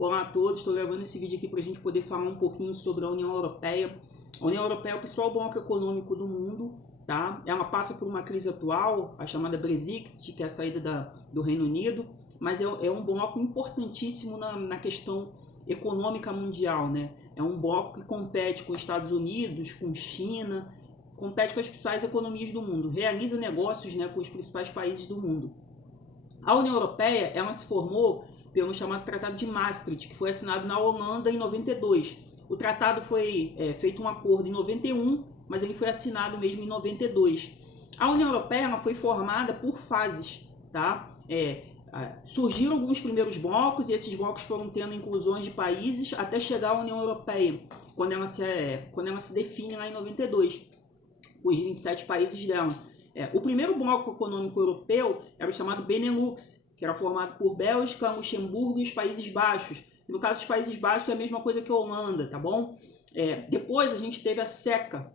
Olá a todos, estou gravando esse vídeo aqui para a gente poder falar um pouquinho sobre a União Europeia. A União Europeia é o principal bloco econômico do mundo, tá? Ela passa por uma crise atual, a chamada Brexit, que é a saída do Reino Unido, mas é um bloco importantíssimo na questão econômica mundial, né? É um bloco que compete com os Estados Unidos, com China, compete com as principais economias do mundo, realiza negócios, né, com os principais países do mundo. A União Europeia, ela se formou pelo chamado Tratado de Maastricht, que foi assinado na Holanda em 92. O tratado foi feito um acordo em 91, mas ele foi assinado mesmo em 92. A União Europeia ela foi formada por fases, tá? Surgiram alguns primeiros blocos e esses blocos foram tendo inclusões de países até chegar à União Europeia, quando ela se define lá em 92, os 27 países dela. O primeiro bloco econômico europeu era o chamado Benelux, que era formado por Bélgica, Luxemburgo e os Países Baixos. E no caso dos Países Baixos é a mesma coisa que a Holanda, tá bom? Depois a gente teve a SECA,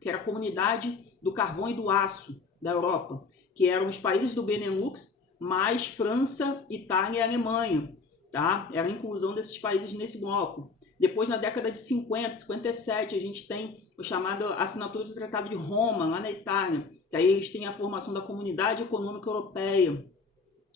que era a Comunidade do Carvão e do Aço da Europa, que eram os países do Benelux, mais França, Itália e Alemanha, tá? Era a inclusão desses países nesse bloco. Depois, na década de 50, 57, a gente tem o chamado assinatura do Tratado de Roma, lá na Itália, que aí eles têm a formação da Comunidade Econômica Europeia.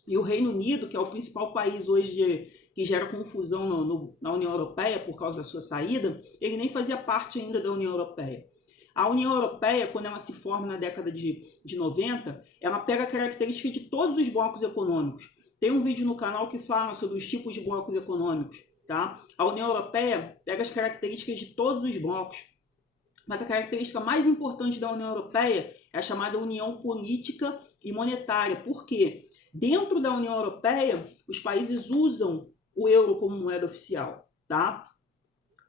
E o Reino Unido, que é o principal país hoje que gera confusão na União Europeia por causa da sua saída, ele nem fazia parte ainda da União Europeia. A União Europeia, quando ela se forma na década de 90, ela pega a característica de todos os blocos econômicos. Tem um vídeo no canal que fala sobre os tipos de blocos econômicos, tá? A União Europeia pega as características de todos os blocos, mas a característica mais importante da União Europeia é a chamada União Política e Monetária. Por quê? Dentro da União Europeia, os países usam o euro como moeda oficial, tá?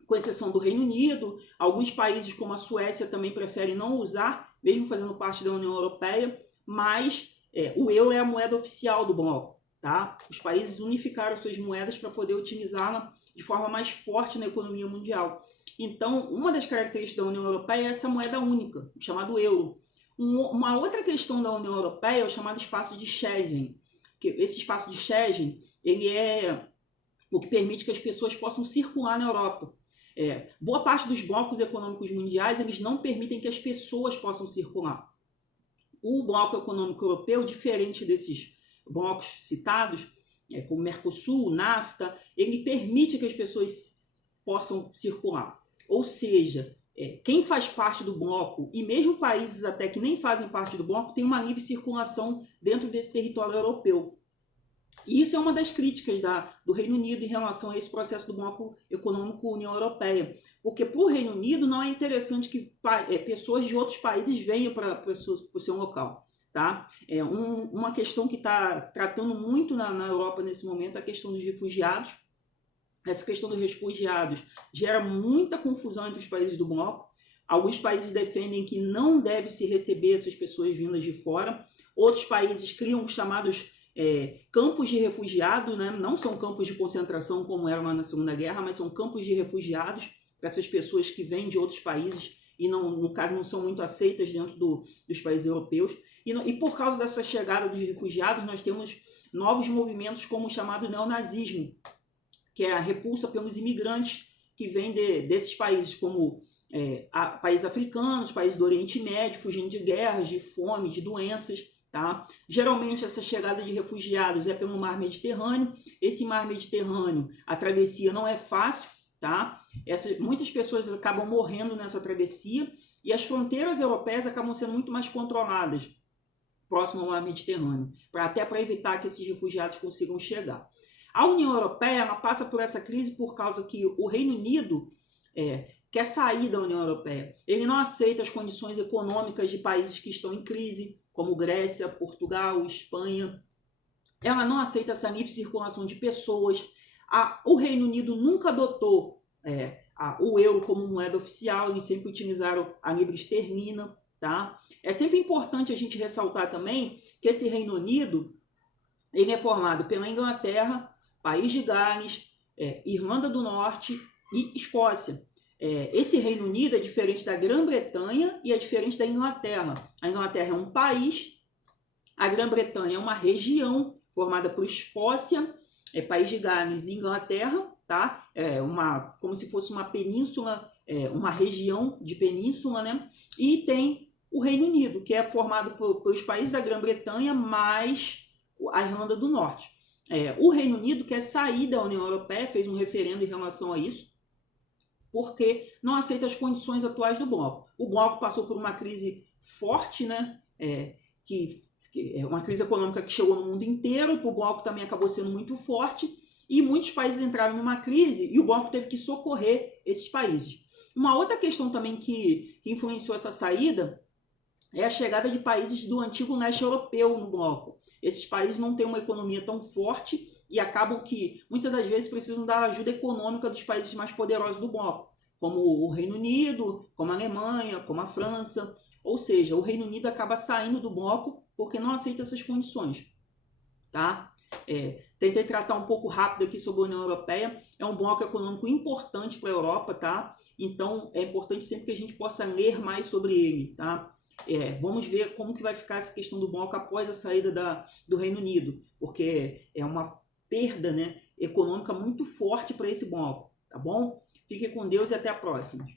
Com exceção do Reino Unido, alguns países como a Suécia também preferem não usar, mesmo fazendo parte da União Europeia, mas o euro é a moeda oficial do bloco, tá? Os países unificaram suas moedas para poder utilizá-la de forma mais forte na economia mundial. Então, uma das características da União Europeia é essa moeda única, chamada euro. Uma outra questão da União Europeia é o chamado espaço de Schengen. Esse espaço de Schengen ele é o que permite que as pessoas possam circular na Europa. Boa parte dos blocos econômicos mundiais eles não permitem que as pessoas possam circular. O bloco econômico europeu, diferente desses blocos citados, como o Mercosul, o NAFTA, ele permite que as pessoas possam circular. Ou seja, quem faz parte do bloco, e mesmo países até que nem fazem parte do bloco, tem uma livre circulação dentro desse território europeu. E isso é uma das críticas do Reino Unido em relação a esse processo do bloco econômico União Europeia. Porque para o Reino Unido não é interessante que pessoas de outros países venham para o seu local. Tá? Uma questão que está tratando muito na Europa nesse momento é a questão dos refugiados. Essa questão dos refugiados gera muita confusão entre os países do bloco. Alguns países defendem que não deve se receber essas pessoas vindas de fora. Outros países criam os chamados campos de refugiado, né? Não são campos de concentração como eram lá na Segunda Guerra, mas são campos de refugiados para essas pessoas que vêm de outros países e, no caso, não são muito aceitas dentro dos países europeus. E por causa dessa chegada dos refugiados, nós temos novos movimentos como o chamado neonazismo, que é a repulsa pelos imigrantes que vêm desses países, como países africanos, países do Oriente Médio, fugindo de guerras, de fome, de doenças. Tá? Geralmente essa chegada de refugiados é pelo mar Mediterrâneo. Esse mar Mediterrâneo, a travessia não é fácil, tá? Muitas pessoas acabam morrendo nessa travessia e as fronteiras europeias acabam sendo muito mais controladas próximo ao mar Mediterrâneo, até para evitar que esses refugiados consigam chegar. A União Europeia ela passa por essa crise por causa que o Reino Unido quer sair da União Europeia. Ele não aceita as condições econômicas de países que estão em crise, como Grécia, Portugal, Espanha. Ela não aceita essa livre circulação de pessoas. O Reino Unido nunca adotou o euro como moeda oficial, eles sempre utilizaram a libra esterlina. Tá? É sempre importante a gente ressaltar também que esse Reino Unido ele é formado pela Inglaterra, País de Gales, Irlanda do Norte e Escócia. Esse Reino Unido é diferente da Grã-Bretanha e é diferente da Inglaterra. A Inglaterra é um país, a Grã-Bretanha é uma região formada por Escócia, País de Gales e Inglaterra, tá? Como se fosse uma península, uma região de península, né? E tem o Reino Unido, que é formado pelos países da Grã-Bretanha mais a Irlanda do Norte. O Reino Unido quer sair da União Europeia, fez um referendo em relação a isso, porque não aceita as condições atuais do bloco. O bloco passou por uma crise forte, né? Uma crise econômica que chegou no mundo inteiro, o bloco também acabou sendo muito forte, e muitos países entraram numa crise e o bloco teve que socorrer esses países. Uma outra questão também que influenciou essa saída é a chegada de países do antigo leste europeu no bloco. Esses países não têm uma economia tão forte e acabam que, muitas das vezes, precisam da ajuda econômica dos países mais poderosos do bloco, como o Reino Unido, como a Alemanha, como a França. Ou seja, o Reino Unido acaba saindo do bloco porque não aceita essas condições. Tá? Tentei tratar um pouco rápido aqui sobre a União Europeia. É um bloco econômico importante para a Europa, tá? Então é importante sempre que a gente possa ler mais sobre ele, tá? Vamos ver como que vai ficar essa questão do bloco após a saída do Reino Unido, porque é uma perda, né, econômica muito forte para esse bloco, tá bom? Fique com Deus e até a próxima.